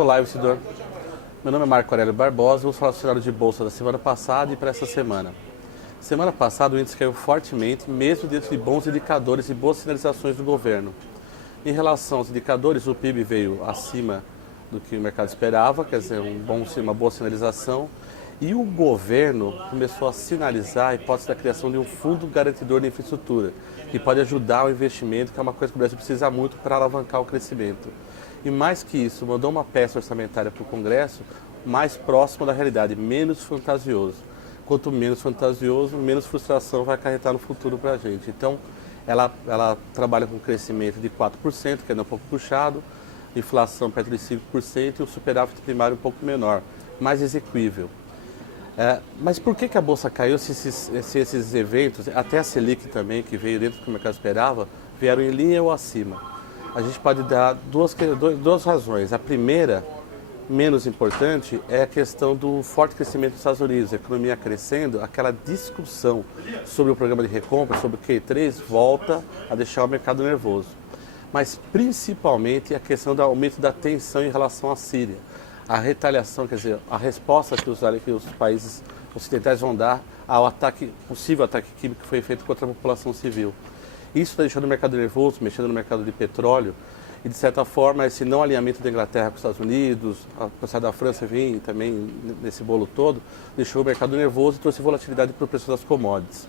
Olá, investidor. Meu nome é Marco Aurélio Barbosa, vou falar do cenário de bolsa da semana passada e para essa semana. Semana passada o índice caiu fortemente, mesmo dentro de bons indicadores e boas sinalizações do governo. Em relação aos indicadores, o PIB veio acima do que o mercado esperava, quer dizer, uma boa sinalização. E o governo começou a sinalizar a hipótese da criação de um fundo garantidor de infraestrutura, que pode ajudar o investimento, que é uma coisa que o Brasil precisa muito para alavancar o crescimento. E mais que isso, mandou uma peça orçamentária para o Congresso mais próximo da realidade, menos fantasioso. Quanto menos fantasioso, menos frustração vai acarretar no futuro para a gente. Então, ela trabalha com um crescimento de 4%, que é um pouco puxado, inflação perto de 5% e o superávit primário um pouco menor, mais exequível. Mas por que a Bolsa caiu se esses eventos, até a Selic também, que veio dentro do que o mercado esperava, vieram em linha ou acima? A gente pode dar duas razões. A primeira, menos importante, é a questão do forte crescimento dos Estados Unidos, a economia crescendo, aquela discussão sobre o programa de recompra, sobre o Q3, volta a deixar o mercado nervoso. Mas principalmente a questão do aumento da tensão em relação à Síria. A retaliação, quer dizer, a resposta que os países ocidentais vão dar ao possível ataque químico que foi feito contra a população civil. Isso está deixando o mercado nervoso, mexendo no mercado de petróleo e, de certa forma, esse não alinhamento da Inglaterra com os Estados Unidos, a possibilidade da França vir também nesse bolo todo, deixou o mercado nervoso e trouxe volatilidade para o preço das commodities.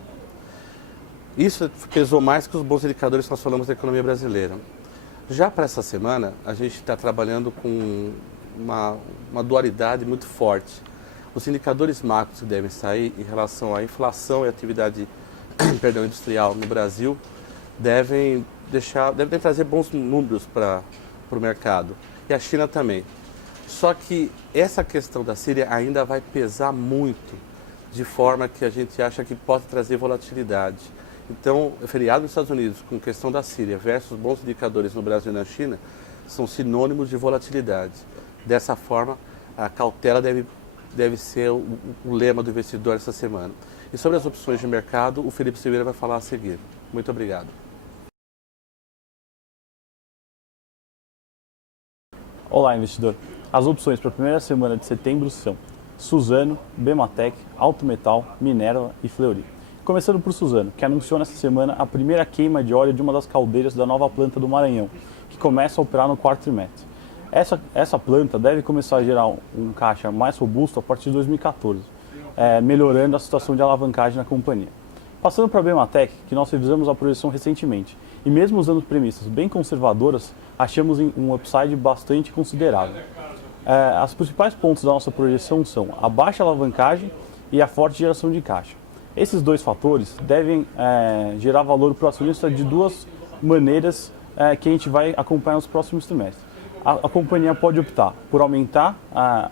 Isso pesou mais que os bons indicadores que nós falamos da economia brasileira. Já para essa semana, a gente está trabalhando com uma dualidade muito forte. Os indicadores macros que devem sair em relação à inflação e atividade industrial no Brasil devem trazer bons números para o mercado. E a China também. Só que essa questão da Síria ainda vai pesar muito, de forma que a gente acha que pode trazer volatilidade. Então, o feriado nos Estados Unidos com questão da Síria versus bons indicadores no Brasil e na China são sinônimos de volatilidade. Dessa forma, a cautela deve ser o lema do investidor essa semana. E sobre as opções de mercado, o Felipe Silveira vai falar a seguir. Muito obrigado. Olá, investidor. As opções para a primeira semana de setembro são Suzano, Bematec, Alto Metal, Minerva e Fleury. Começando por Suzano, que anunciou nesta semana a primeira queima de óleo de uma das caldeiras da nova planta do Maranhão, que começa a operar no quarto trimestre. Essa planta deve começar a gerar um caixa mais robusto a partir de 2014, melhorando a situação de alavancagem na companhia. Passando para a Bematec, que nós revisamos a projeção recentemente, e mesmo usando premissas bem conservadoras, achamos um upside bastante considerável. Os principais pontos da nossa projeção são a baixa alavancagem e a forte geração de caixa. Esses dois fatores devem gerar valor para o acionista de duas maneiras que a gente vai acompanhar nos próximos trimestres. A companhia pode optar por aumentar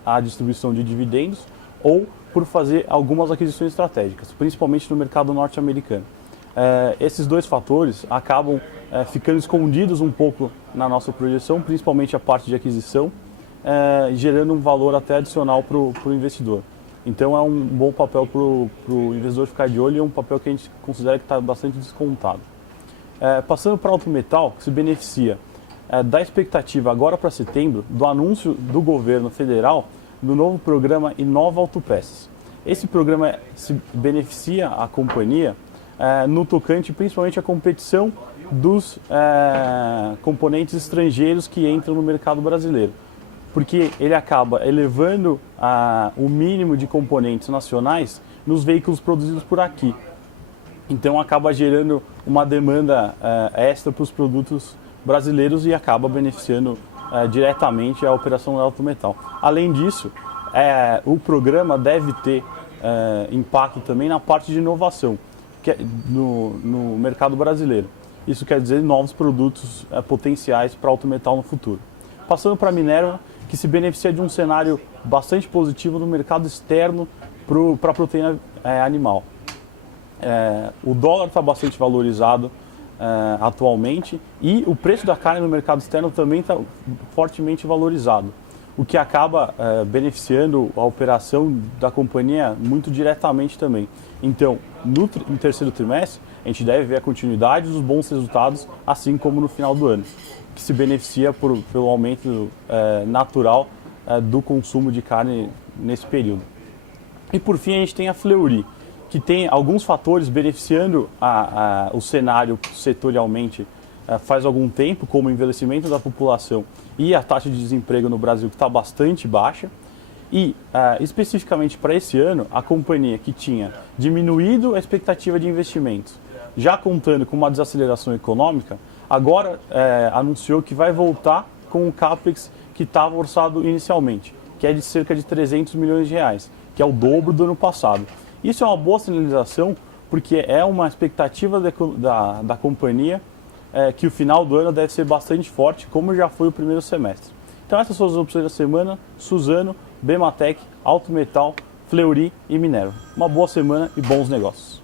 a distribuição de dividendos ou por fazer algumas aquisições estratégicas, principalmente no mercado norte-americano. Esses dois fatores acabam ficando escondidos um pouco na nossa projeção, principalmente a parte de aquisição, gerando um valor até adicional para o investidor. Então é um bom papel para o investidor ficar de olho e é um papel que a gente considera que está bastante descontado. Passando para o Alto Metal, que se beneficia da expectativa agora para setembro do anúncio do governo federal do novo programa Inova Autopeças. Esse programa se beneficia a companhia no tocante principalmente à competição dos componentes estrangeiros que entram no mercado brasileiro, porque ele acaba elevando o mínimo de componentes nacionais nos veículos produzidos por aqui. Então acaba gerando uma demanda extra para os produtos brasileiros e acaba beneficiando diretamente a operação do Alto Metal. Além disso, o programa deve ter impacto também na parte de inovação no mercado brasileiro. Isso quer dizer novos produtos potenciais para Alto Metal no futuro. Passando para a Minerva, que se beneficia de um cenário bastante positivo no mercado externo para a proteína animal. O dólar está bastante valorizado atualmente e o preço da carne no mercado externo também está fortemente valorizado, o que acaba beneficiando a operação da companhia muito diretamente também. Então, no terceiro trimestre, a gente deve ver a continuidade dos bons resultados, assim como no final do ano, que se beneficia pelo aumento natural do consumo de carne nesse período. E por fim a gente tem a Fleury, que tem alguns fatores beneficiando o cenário setorialmente faz algum tempo, como o envelhecimento da população e a taxa de desemprego no Brasil que está bastante baixa. E, especificamente para esse ano, a companhia que tinha diminuído a expectativa de investimentos, já contando com uma desaceleração econômica, agora anunciou que vai voltar com o CAPEX que estava orçado inicialmente, que é de cerca de 300 milhões de reais, que é o dobro do ano passado. Isso é uma boa sinalização, porque é uma expectativa da companhia que o final do ano deve ser bastante forte, como já foi o primeiro semestre. Então essas são as opções da semana: Suzano, Bematec, Alto Metal, Fleury e Minerva. Uma boa semana e bons negócios.